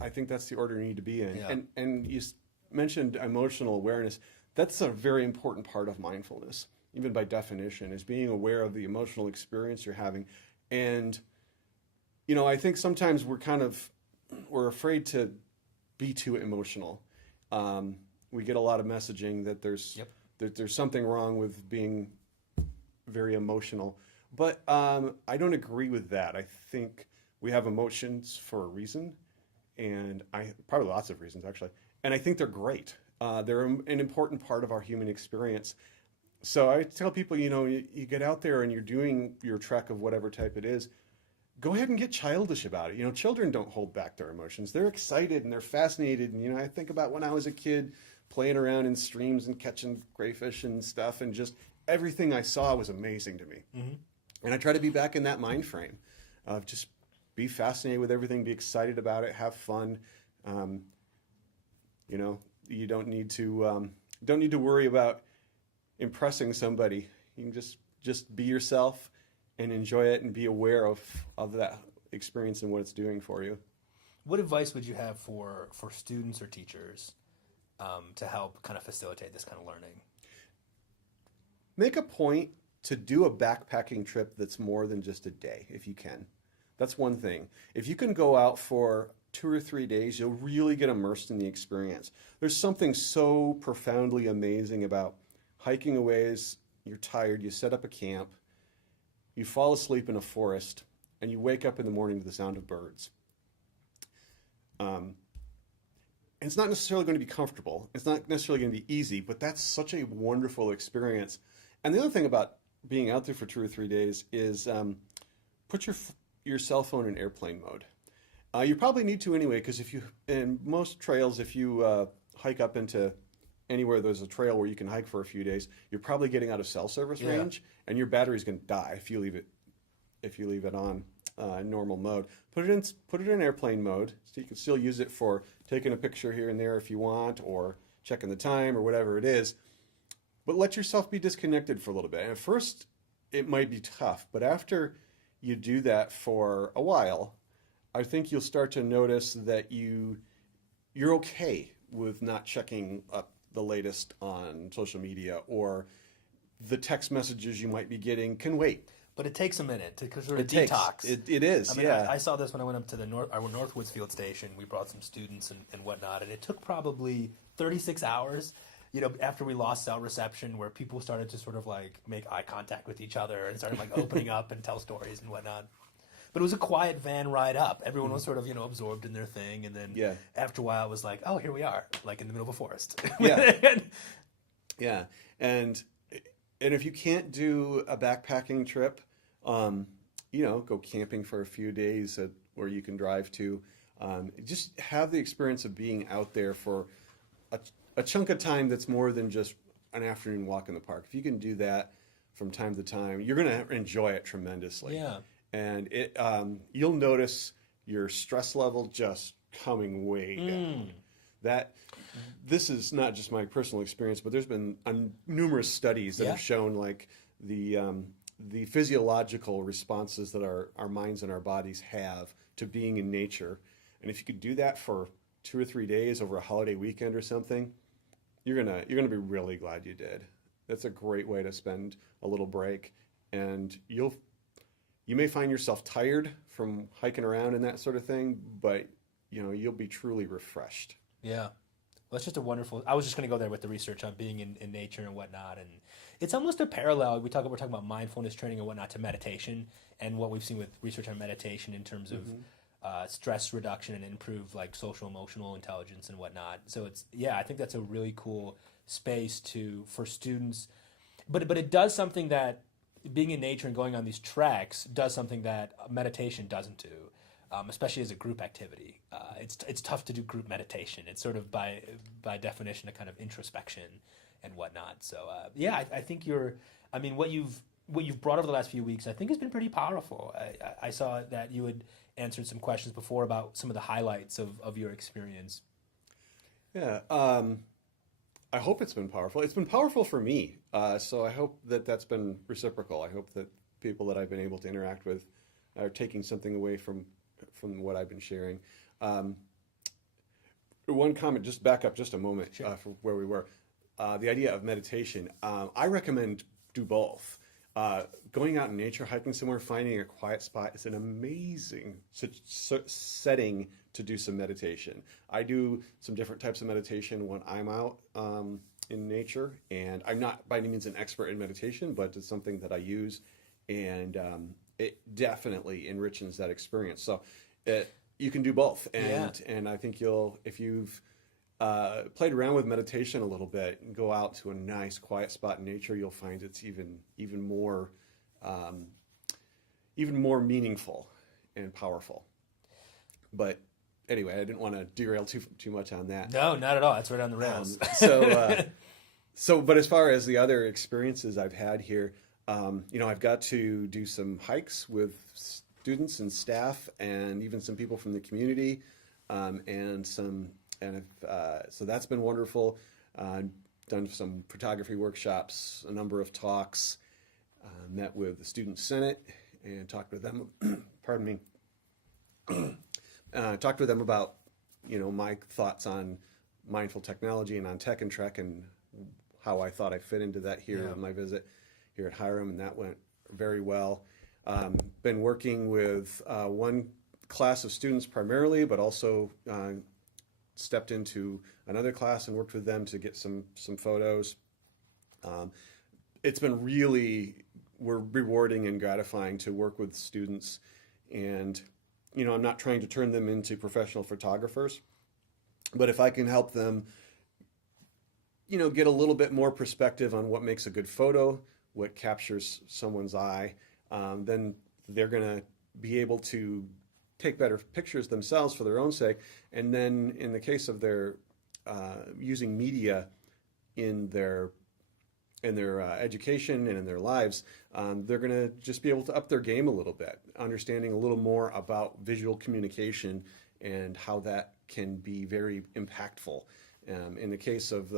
I think that's the order you need to be in. Yeah. And you mentioned emotional awareness. That's a very important part of mindfulness, even by definition, is being aware of the emotional experience you're having. And, I think sometimes we're afraid to be too emotional. We get a lot of messaging that Yep. there's something wrong with being very emotional. But I don't agree with that. I think we have emotions for a reason, and probably lots of reasons actually. And I think they're great. They're an important part of our human experience. So I tell people, you get out there and you're doing your trek of whatever type it is. Go ahead and get childish about it. Children don't hold back their emotions. They're excited and they're fascinated. And I think about when I was a kid playing around in streams and catching crayfish and stuff, and just everything I saw was amazing to me. Mm-hmm. And I try to be back in that mind frame of just be fascinated with everything, be excited about it, have fun. You don't need to worry about impressing somebody. You can just be yourself and enjoy it and be aware of that experience and what it's doing for you. What advice would you have for students or teachers to help kind of facilitate this kind of learning? Make a point to do a backpacking trip that's more than just a day, if you can. That's one thing. If you can go out for 2 or 3 days, you'll really get immersed in the experience. There's something so profoundly amazing about hiking away as you're tired, you set up a camp, you fall asleep in a forest, and you wake up in the morning to the sound of birds. And it's not necessarily going to be comfortable. It's not necessarily going to be easy, but that's such a wonderful experience. And the other thing about being out there for 2 or 3 days is put your cell phone in airplane mode. You probably need to anyway, because in most trails, if you hike up into anywhere there's a trail where you can hike for a few days, you're probably getting out of cell service range, and your battery's going to die if you leave it on normal mode. Put it in airplane mode, so you can still use it for taking a picture here and there if you want, or checking the time or whatever it is. But let yourself be disconnected for a little bit. And at first, it might be tough, but after you do that for a while, I think you'll start to notice that you're okay with not checking up the latest on social media, or the text messages you might be getting can wait. But it takes a minute to sort of detox. It is, I mean, yeah. I saw this when I went up to our North Woodsfield station. We brought some students and whatnot, and it took probably 36 hours, after we lost cell reception, where people started to sort of like make eye contact with each other and started like opening up and tell stories and whatnot. But it was a quiet van ride up. Everyone was sort of, absorbed in their thing. And then after a while, it was like, oh, here we are, like in the middle of a forest. Yeah. Yeah. And if you can't do a backpacking trip, go camping for a few days where you can drive to. Just have the experience of being out there for a chunk of time that's more than just an afternoon walk in the park. If you can do that from time to time, you're going to enjoy it tremendously. Yeah. And you'll notice your stress level just coming way down. This is not just my personal experience, but there's been numerous studies that have shown like the physiological responses that our minds and our bodies have to being in nature. And if you could do that for 2 or 3 days over a holiday weekend or something, you're gonna be really glad you did. That's a great way to spend a little break, and you may find yourself tired from hiking around and that sort of thing, but you'll be truly refreshed. Yeah. Well, it's just a wonderful. I was just going to go there with the research on being in nature and whatnot, and it's almost a parallel. We're talking about mindfulness training and whatnot to meditation, and what we've seen with research on meditation in terms of stress reduction and improve like social emotional intelligence and whatnot. So I think that's a really cool space for students, but it does something that being in nature and going on these treks does something that meditation doesn't do. Especially as a group activity, it's tough to do group meditation. It's sort of by definition a kind of introspection and whatnot. So I think what you've brought over the last few weeks, I think has been pretty powerful. I saw that you had answered some questions before about some of the highlights of your experience. Yeah, I hope it's been powerful. It's been powerful for me. So I hope that's been reciprocal. I hope that people that I've been able to interact with are taking something away from what I've been sharing. one comment, just back up just a moment Sure. for where we were. The idea of meditation, I recommend do both. Going out in nature, hiking somewhere, finding a quiet spot is an amazing setting to do some meditation. I do some different types of meditation when I'm out in nature, and I'm not by any means an expert in meditation, but it's something that I use, and it definitely enriches that experience. So you can do both, and I think if you've played around with meditation a little bit and go out to a nice quiet spot in nature, you'll find it's even more meaningful and powerful. But anyway, I didn't want to derail too much on that. No, not at all. That's right on the rails. But as far as the other experiences I've had here, I've got to do some hikes with students and staff, and even some people from the community, so that's been wonderful. Done some photography workshops, a number of talks, met with the Student Senate and talked with them. Pardon me. Talked with them about my thoughts on mindful technology and on Tech and Trek, and how I thought I fit into that here on my visit here at Hiram, and that went very well. Been working with one class of students primarily, but also stepped into another class and worked with them to get some photos. It's been really rewarding and gratifying to work with students, and I'm not trying to turn them into professional photographers, but if I can help them get a little bit more perspective on what makes a good photo, what captures someone's eye, then they're going to be able to take better pictures themselves for their own sake. And then in the case of their using media in their education and in their lives, they're going to just be able to up their game a little bit, understanding a little more about visual communication and how that can be very impactful. In the case of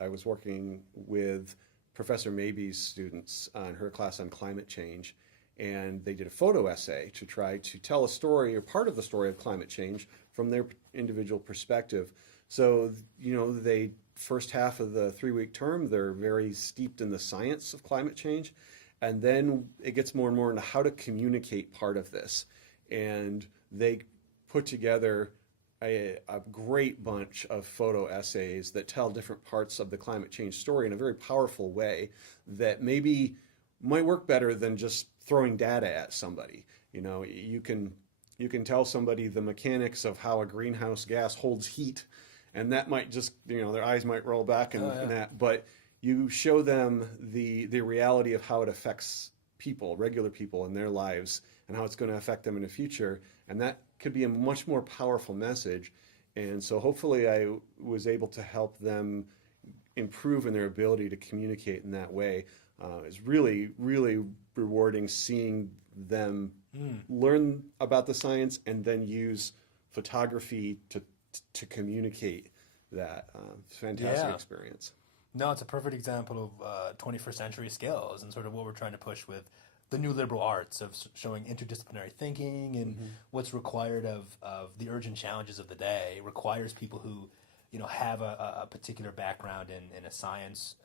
I was working with Professor Maybe's students on her class on climate change, and they did a photo essay to try to tell a story or part of the story of climate change from their individual perspective. So, they first half of the 3-week term, they're very steeped in the science of climate change, and then it gets more and more into how to communicate part of this. And they put together a great bunch of photo essays that tell different parts of the climate change story in a very powerful way that maybe might work better than just throwing data at somebody. You can tell somebody the mechanics of how a greenhouse gas holds heat, and that might just, their eyes might roll back and that, but you show them the reality of how it affects people, regular people in their lives, and how it's going to affect them in the future, and that could be a much more powerful message. And so hopefully I was able to help them improve in their ability to communicate in that way. It's really, really rewarding seeing them learn about the science and then use photography to communicate that. Fantastic experience. No, it's a perfect example of 21st century skills and sort of what we're trying to push with the new liberal arts of showing interdisciplinary thinking and what's required of the urgent challenges of the day requires people who have a particular background in a science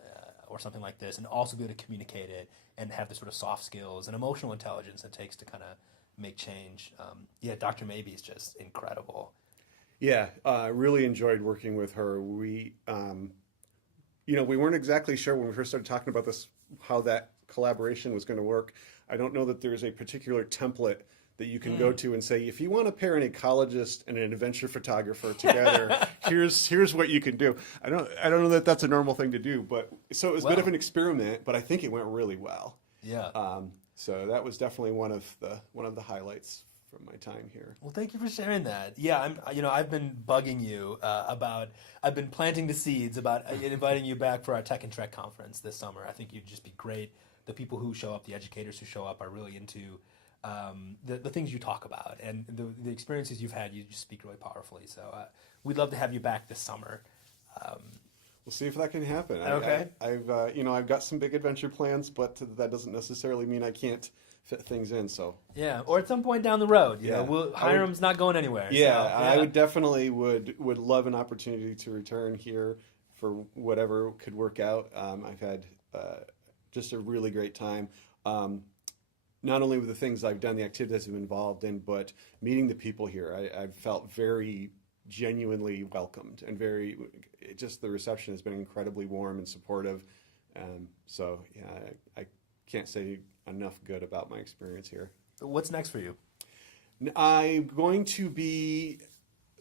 or something like this, and also be able to communicate it and have the sort of soft skills and emotional intelligence it takes to kind of make change. Dr. Maybe is just incredible. Yeah, I really enjoyed working with her. We weren't exactly sure when we first started talking about this how that collaboration was going to work. I don't know that there's a particular template that you can go to and say, if you want to pair an ecologist and an adventure photographer together, here's what you can do. I don't know that that's a normal thing to do, but so it was a bit of an experiment, but I think it went really well. Yeah. So that was definitely one of the highlights from my time here. Well, thank you for sharing that. Yeah, I've been bugging you I've been planting the seeds about inviting you back for our Tech and Trek conference this summer. I think you'd just be great. The people who show up, the educators who show up, are really into the things you talk about, and the experiences you've had. You just speak really powerfully. So we'd love to have you back this summer. We'll see if that can happen. Okay. I've got some big adventure plans, but that doesn't necessarily mean I can't fit things in. So Yeah, or at some point down the road, you know, Hiram's not going anywhere. yeah, so, I would definitely would love an opportunity to return here for whatever could work out. I've had just a really great time. Not only with the things I've done, the activities I've been involved in, but meeting the people here. I've felt very genuinely welcomed and just the reception has been incredibly warm and supportive. So yeah, I can't say enough good about my experience here. What's next for you? I'm going to be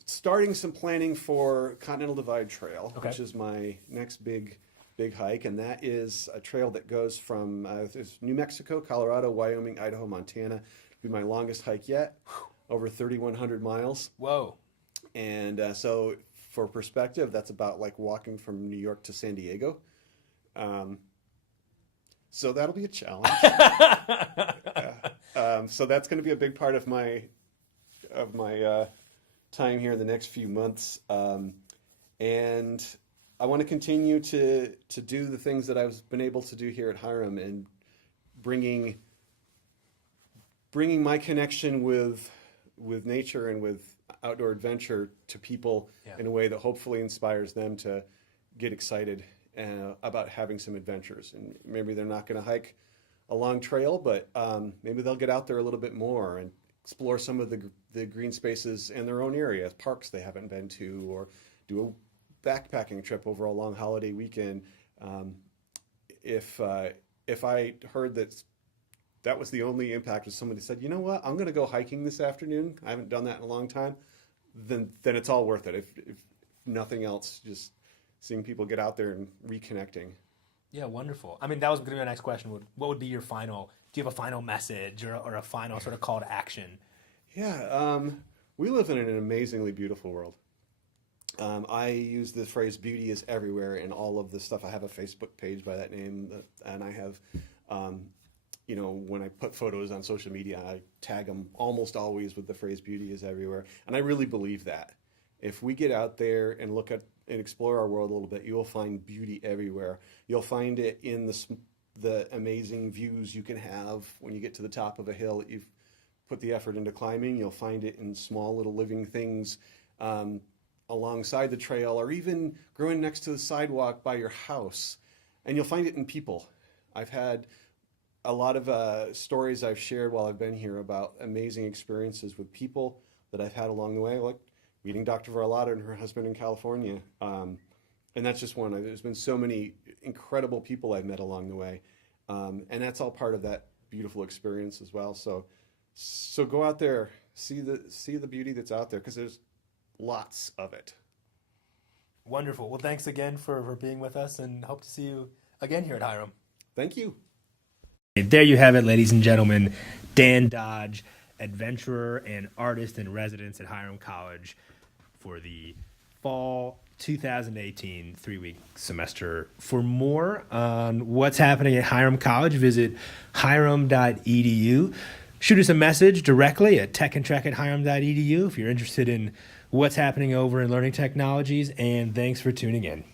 starting some planning for Continental Divide Trail, Okay. which is my next big hike, and that is a trail that goes from there's New Mexico, Colorado, Wyoming, Idaho, Montana. It'll be my longest hike yet, over 3,100 miles. Whoa. And so for perspective, that's about like walking from New York to San Diego. So that'll be a challenge. So that's going to be a big part of my time here in the next few months. And I want to continue to do the things that I've been able to do here at Hiram and bringing my connection with nature and with outdoor adventure to people in a way that hopefully inspires them to get excited about having some adventures. And maybe they're not going to hike a long trail, but maybe they'll get out there a little bit more and explore some of the green spaces in their own area, parks they haven't been to, or do a backpacking trip over a long holiday weekend. If I heard that was the only impact, was somebody said, you know what, I'm going to go hiking this afternoon. I haven't done that in a long time. Then it's all worth it. If nothing else, just seeing people get out there and reconnecting. Yeah, wonderful. I mean, that was going to be my next question. What would be your final? Do you have a final message or a final sort of call to action? Yeah, we live in an amazingly beautiful world. I use the phrase "beauty is everywhere" in all of the stuff. I have a Facebook page by that name, and I have, when I put photos on social media, I tag them almost always with the phrase "beauty is everywhere," and I really believe that. If we get out there and look at and explore our world a little bit, you will find beauty everywhere. You'll find it in the amazing views you can have when you get to the top of a hill that you've put the effort into climbing. You'll find it in small little living things alongside the trail, or even growing next to the sidewalk by your house. And you'll find it in people. I've had a lot of stories I've shared while I've been here about amazing experiences with people that I've had along the way, like meeting Dr. Varlata and her husband in California. And that's just one. There's been so many incredible people I've met along the way. And that's all part of that beautiful experience as well. So go out there, see the beauty that's out there, because there's lots of it. Wonderful. Well, thanks again for being with us, and hope to see you again here at Hiram. Thank you. There you have it, ladies and gentlemen. Dan Dodge, adventurer and artist in residence at Hiram College for the fall 2018 3-week semester. For more on what's happening at Hiram College, visit hiram.edu. Shoot us a message directly at techandtrek@hiram.edu if you're interested in what's happening over in learning technologies, and thanks for tuning in.